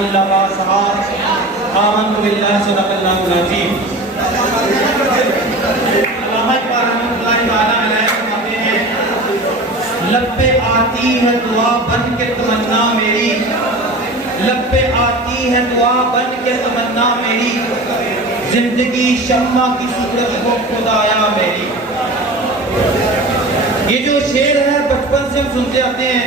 इल्ला मा शआ आमन्तु बिल्लाहि सदक़ल्लाहुल अज़ीम। अल्लामा इकबाल रहमतुल्लाहि तआला अलैह कहते हैं, लब पे आती है दुआ बन के तमन्ना मेरी, लब पे आती है दुआ बन के तमन्ना मेरी, जिंदगी शम्मा की सूरत हो खुदाया मेरी। ये जो शेर है बचपन से हम सुनते आते हैं,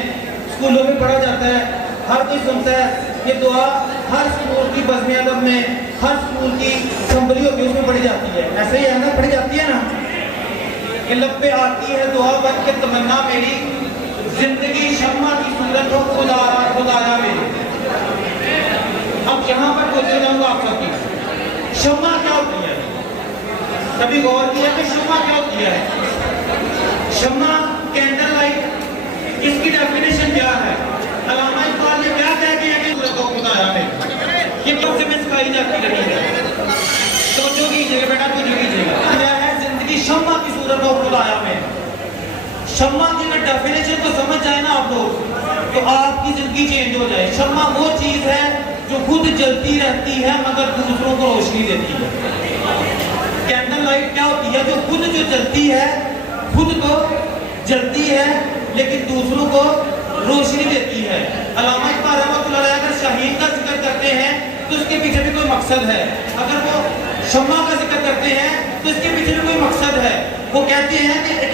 स्कूलों में पढ़ा जाता है, हर कोई सुनता है। ये दुआ हर स्कूल की बज़्म अदब में, हर स्कूल की असेंबली होती है उसमें पढ़ी जाती है। ऐसे ही है ना, पढ़ी जाती है ना कि लब पे आती है दुआ बन के तमन्ना मेरी, जिंदगी शम्मा की सूरत हो खुदाया मेरी। अब यहाँ पर पूछने जाऊंगा आप सबकी, शम्मा क्या होती है? कभी गौर किया कि शम्मा क्या होती है? शम्मा कैंडल लाइट, इसकी डेफिनेशन क्या है? अल्लामा इकबाल ने क्या कह के खुदाया में ये कब से सिखाई जाती रही है? तो जो कीजिएगा बेटा, तो जो कीजिएगा क्या है? जिंदगी शम्मा की सूरत हो खुदाया में। शम्मा की अगर डेफिनेशन को समझ जाए ना आप लोग, तो आपकी जिंदगी चेंज हो जाए। शम्मा वो चीज है जो खुद जलती रहती है मगर दूसरों को रोशनी देती है। कैंडल लाइट क्या होती है? जो खुद जो जलती है, खुद तो जलती है लेकिन दूसरों को रोशनी देती है। अल्लामा इकबाल रहमतुल्लाह अलैह अगर शहीद का जिक्र करते हैं तो उसके पीछे भी कोई मकसद है। अगर वो शम्मा का जिक्र करते हैं तो इसके पीछे भी कोई मकसद है। वो कहते हैं कि एक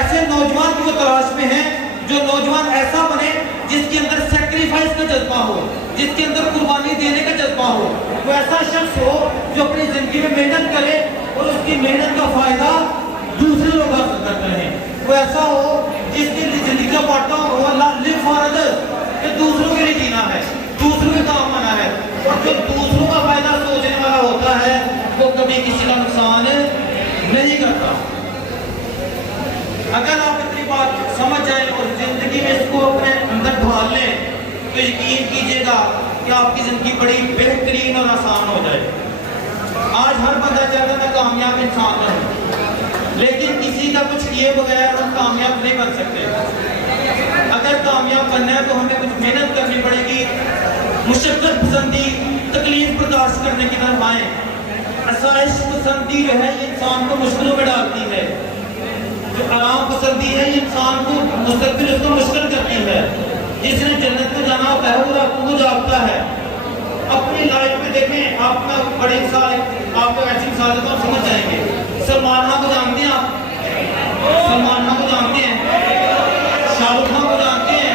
ऐसे नौजवान की वो तलाश में है, जो नौजवान ऐसा बने जिसके अंदर सेक्रीफाइस का जज्बा हो, जिसके अंदर कुर्बानी देने का जज्बा हो। वो ऐसा शख्स हो जो अपनी जिंदगी में मेहनत करे और उसकी मेहनत का फायदा दूसरे लोग हासिल करते हैं। वो ऐसा हो जिसकी जिंदगी का पार्ट हो लिव फॉर अदर्स, कि दूसरों के लिए जीना है, दूसरों के काम आना है। और जो दूसरों का फायदा सोचने वाला होता है वो कभी किसी का नुकसान नहीं करता। अगर आप इतनी बात समझ जाए और जिंदगी में इसको अपने अंदर ढाल लें तो यकीन कीजिएगा कि आपकी जिंदगी बड़ी बेहतरीन और आसान हो जाए। आज हर बंदा चाहता है कामयाब इंसान बने, लेकिन किसी का कुछ किए बगैर हम कामयाब नहीं बन सकते। अगर कामयाब बनना है तो हमें कुछ मेहनत करनी पड़ेगी, मुशक्कत पसंदी, तकलीफ बर्दाश्त करने की तरफ आए। आसाइश पसंदी जो है इंसान को मुश्किलों में डालती है, जो आराम पसंदी है इंसान को मुस्तकबिल उसको मुश्किल करती है। जिसने जन्नत में जाना होता है वो रात को जागता है। अपनी लाइफ में देखें, आप में बड़े इंसान, आपको ऐसी मिसाल तो आप समझ जाएंगे। सलमान खान को जानते हैं आप? सलमान खान को जानते हैं? शाहरुख खान को जानते हैं?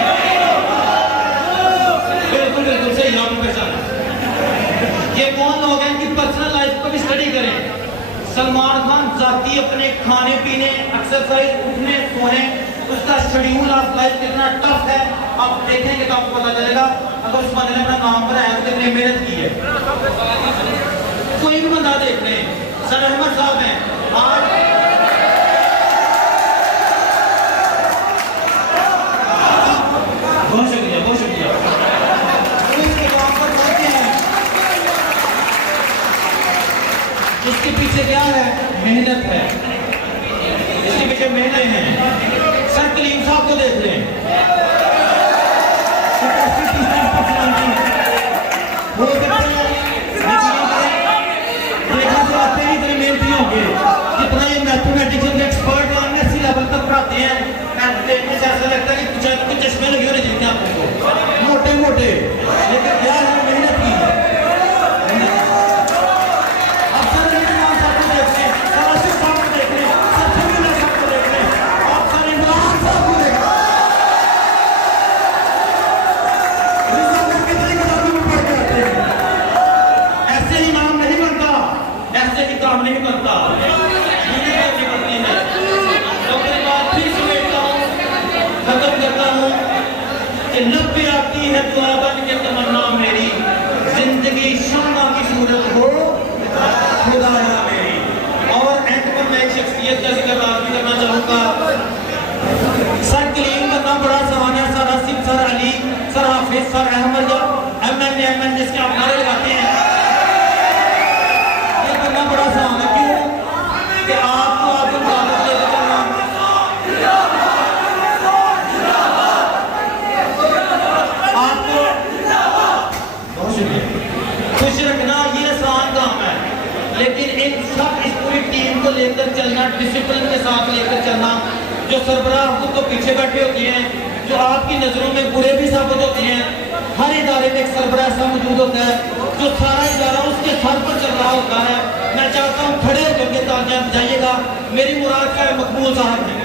बिल्कुल बिल्कुल सही, आपने पहचाना। ये कौन लोग हैं कि पर्सनल लाइफ को भी स्टडी करें? सलमान खान जाती अपने खाने पीने, एक्सरसाइज, उठने सोने, उसका शेड्यूल ऑफ लाइफ कितना टफ है आप देखेंगे तो आपको पता चलेगा। अगर उस बंदे ने अपना नाम बनाया तो कितनी मेहनत की है। कोई भी बंदा देख लें, सर अहमद साहब हैं आज, बहुत शुक्रिया बहुत शुक्रिया। इसके काम पर पढ़ते हैं, इसके पीछे क्या है? मेहनत है, इसके पीछे मेहनत है। सर कलीम साहब को देख लें, वो देखना से आते ही इतने मेहनती होंगे, जितना ये मैथमेटिक्स के एक्सपर्ट एमएससी लेवल तक पढ़ाते हैं। देखने से ऐसा लगता है कि कुछ चश्मे लगे हुए जिनके आपको मोटे मोटे, लेकिन क्या है? मेहनत की है। अब सर इमरान साहब को देख लें, सर आसिफ साहब को देख लें, सर फमीला साहब को देख लें, आप सर इमरान साहब को देख लें। कितनी किताबों में पढ़ के आते हैं। ऐसे ही नाम नहीं बनता, ऐसे ही काम नहीं बनता। खत्म करता हूँ कि लब पे आती है दुआ बन के तमन्ना मेरी, जिंदगी शम्मा की सूरत हो खुदाया मेरी। और एंड पर मैं एक शख्सियत का जिक्र भी करना चाहूँगा। सर कलीम करना बड़ा आसान है। Sir Asif, sir Ali, sir Hafiz, sir Ahmad, MN जिसके आप नारे लगाते हैं, ये करना बड़ा आसान है। क्यों कि आपको आपको मुताबिक लेकर चलना, खुश रखना ये आसान काम है, लेकिन एक सब इस पूरी टीम को लेकर चलना, डिसिप्लिन के साथ लेकर चलना। जो सरबराह खुद तो पीछे बैठे होते हैं, जो आपकी नज़रों में बुरे भी साबित होते हैं। हर इदारे में एक सरबराह ऐसा मौजूद होता है जो सारा इदारा उसके सर पर चल रहा होता है। मैं चाहता हूँ खड़े होकर के तालियां बजाइएगा। मेरी मुराद का मकबूल साहब हैं।